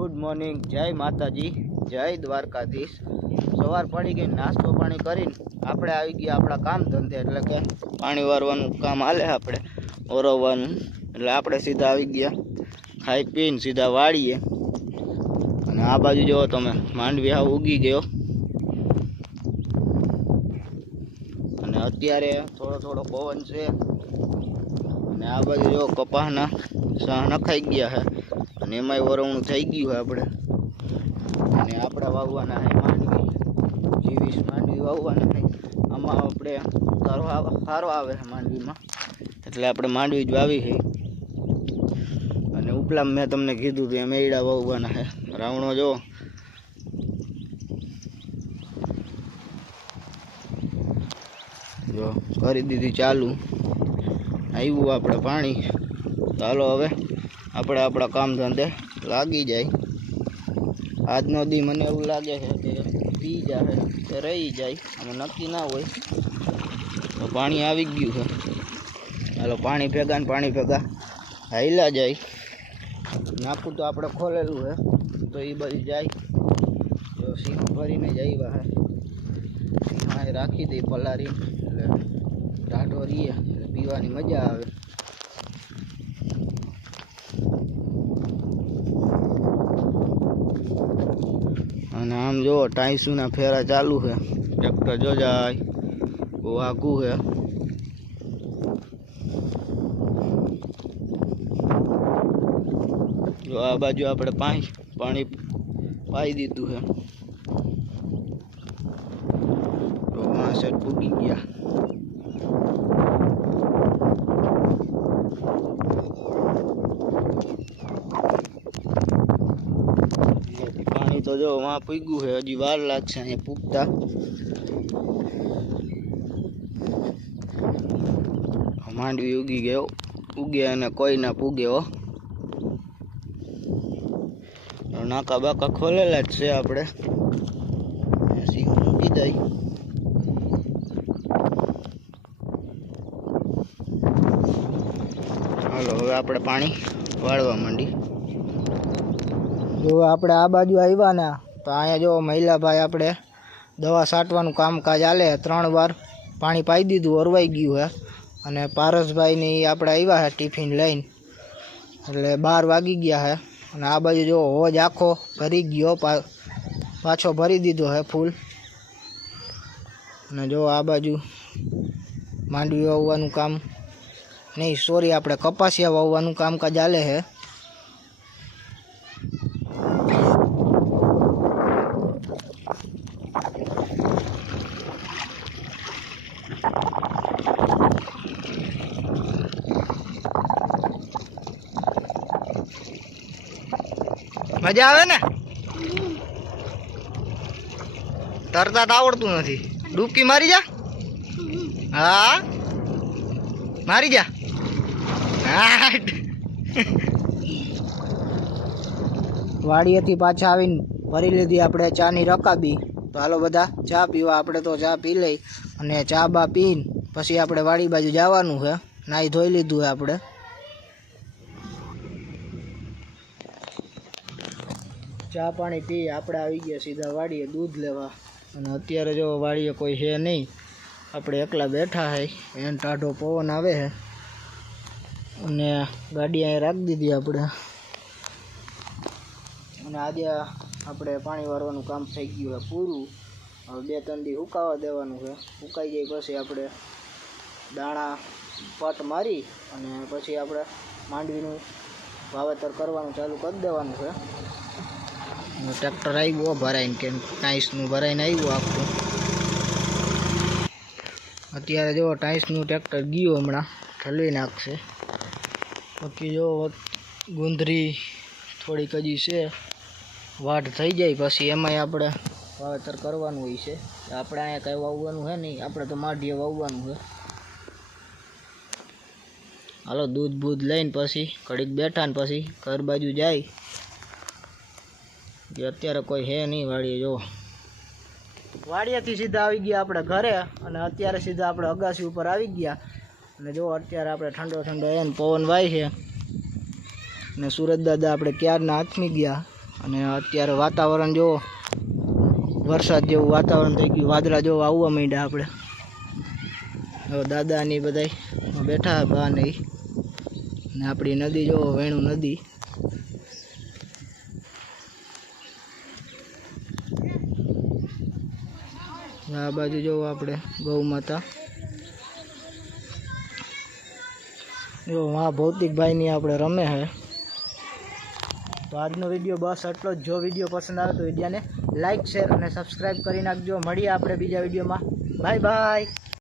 Good morning. जय माताजी, जय द्वारकाधीश। सवार पड़ी गई, नास्तो पाणी करीने આપણે આવી ગયા આપણા કામ ધંધે, એટલે કે પાણી વારવાનું કામ હાલે, આપણે ઓરવવાનું, એટલે આપણે સીધા આવી ગયા ખાઈ પીને સીધા વાળીએ। અને આ બાજુ જો તમે માંડવી હાવ ઉગી ગયો, અને અત્યારે થોડો થોડો પવન છે। અને આ બાજુ જો કપાસના સાહ નખાઈ ગયા છે, અને એમાંય વરવણું થઈ ગયું છે આપણે। અને આપણે વાવવાના છે માંડવી, 20 માંડવી વાવવાના છે। આમાં આપણે સારો આવે છે માંડવીમાં, એટલે આપણે માંડવી જ વાવી છે। અને ઉપલા મેં તમને કીધું કે એમ એડા વાવવાના છે। રાવણો જો કરી દીધી ચાલુ, આવ્યું આપણે પાણી। ચાલો હવે આપણે આપણા કામ ધંધે લાગી જાય। આજનો દી મને એવું લાગે છે કે પી જાય કે રહી જાય, આમાં નક્કી ના હોય। તો પાણી આવી ગયું છે, હાલો પાણી ભેગા ને પાણી ભેગા હાઈલા જાય। નાખું તો આપણે ખોલેલું છે, તો એ બધું જાય તો સિંહ ભરીને જ આવ્યા છે। સિંહ રાખી દઈ પલારી, એટલે ટાઢો રહીએ એટલે પીવાની મજા આવે। અને આમ જો ટાઈસુના ફેરા ચાલુ છે, ટ્રેક્ટર જો જાય બહુ આઘું છે। જો આ બાજુ આપણે પાણી પાઈ દીધું છે, તો આ સેટ પૂગી ગયા। પાણી તો જો વहाँ પૂગ્યું છે, હજી વાર લાગશે અહીંયા પૂગતા। માંડવી ઉગી ગયો, ઉગે અને કોઈ ના પૂગે હો। નાકા બાકા ખોલેલા જ છે આપણે, સિંહ મૂકી દઈ। હાલો હવે આપણે પાણી વાળવા માંડી। જો આપણે આ બાજુ આવ્યા ને, તો અહીંયા જો મહિલાભાઈ આપણે દવા છાંટવાનું કામકાજ હાલે। 3 વાર પાણી પાઈ દીધું, ઓરવાઈ ગયું છે। અને પારસભાઈની આપણે આવ્યા છે ટિફિન લઈને, એટલે 12 વાગી ગયા છે। અને આ બાજુ જો હોજ આખો ભરી ગયો, પાછો ભરી દીધો છે ફૂલ। અને જો આ બાજુ માંડવી વાવવાનું કામ નહીં, સોરી આપણે કપાસિયા વાવવાનું કામકાજ હાલે છે। મજા આવે ને? તરતા તો આવડતું નથી, ડૂબકી મારી જા। હા મારી જા। વાડીએથી પાછા આવીને ભરી લીધી આપણે ચાની રકાબી। તો હાલો બધા ચા પીવા, આપણે તો ચા પી લઈ, અને ચા બા પીને પછી આપણે વાડી બાજુ જવાનું છે। નાહી ધોઈ લીધું છે આપણે। ચા પાણી પી આપણે આવી ગયા સીધા વાડીએ દૂધ લેવા। અને અત્યારે જો વાડીએ કોઈ છે નહીં, આપણે એકલા બેઠા છે, એને ટાઢો પવન આવે છે। અને ગાડી અહીં રાખી દીધી આપણે। અને આજે આપણે પાણી વાળવાનું કામ થઈ ગયું છે પૂરું। હવે 2-3 દી સુકાવા દેવાનું છે, સુકાઈ જાય પછી આપણે દાણા પટ મારી અને પછી આપણે માંડવીનું વાવેતર કરવાનું ચાલુ કરી દેવાનું છે। ટ્રેક્ટર આવ્યું ભરાઈને, કે ટાઈસનું ભરાઈને આવ્યું આખું। અત્યારે જો ટાઈસનું ટ્રેક્ટર ગયું, હમણાં ઠલવી નાખશે। બાકી જો ગુંદરી થોડીક હજી છે, વાઢ થઈ જાય પછી એમાંય આપણે વાવેતર કરવાનું હોય છે। આપણે અહીંયા કાંઈ વાવવાનું છે નહીં, આપણે તો માઢીએ વાવવાનું છે। હાલો દૂધ બૂધ લઈને પછી ઘડીક બેઠા ને પછી ઘર બાજુ જાય, કે અત્યારે કોઈ હે નહીં વાડીએ। જો વાડીએથી સીધા આવી ગયા આપણે ઘરે, અને અત્યારે સીધા આપણે અગાસી ઉપર આવી ગયા। અને જો અત્યારે આપણે ઠંડો ઠંડો એને પવન વાય છે, અને સુરત દાદા આપણે ક્યારના હાથમી ગયા। અને અત્યારે વાતાવરણ જો વરસાદ જેવું વાતાવરણ થઈ ગયું, વાદળા જેવું આવવા માંડ્યા આપણે. હવે દાદા ની બધા બેઠા બા ને ઈ. ને આપણી નદી જો વેણુ નદી. આ બાજુ જો આપણે ગૌ માતા જો આ ભૌતિકભાઈ ની આપણે રમે છે. તો આજનો વિડીયો બસ આટલો જ. જો વિડીયો પસંદ આવે તો વિડીયોને લાઈક શેર અને સબસ્ક્રાઈબ કરી નાખજો. મળીએ આપણે બીજા વિડીયોમાં. Bye bye.